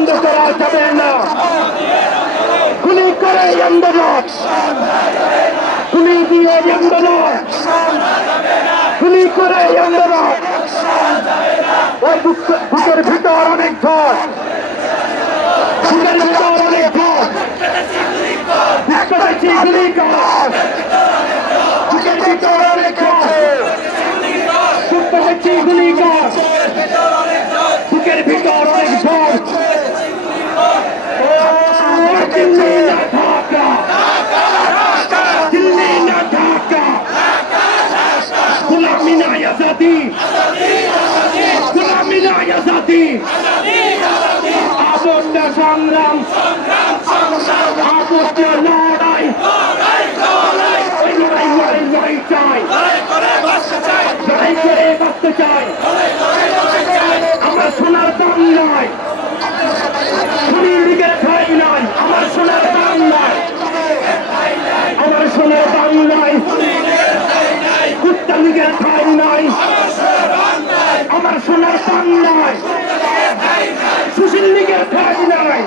বন্ধ করা যাবে না। গুলি করে আন্দোলন, গুলি দিয়ে আন্দোলন, গুলি করে আন্দোলন। ওই বুকের ভিতর অনেক ঝড়, বুকের ভিতর অনেক ঝড়, বুকের গুলি কর, বুকের ভিতর অনেক ঝড়, বুকের গুলি কর, বুকের ভিতর অনেক ঝড়। দিল্লি না ঢাকা, দিল্লি না ঢাকা, গোলামি না আজাদি, গোলামি না আজাদি। আবদ্ধ সংগ্রাম, আবদ্ধ লড়াই, লড়াই চাই, লড়াই করে বাঁচতে চাই। আমার সোনার বাংলায় খুনি লীগের ঠাই নাই, আমার সোনার বাংলায়, আমার সোনার বাংলায় কুত্তা লীগের ঠাই নাই, আমার সোনার বাংলায় সুশীল লীগের ঠাই নাই।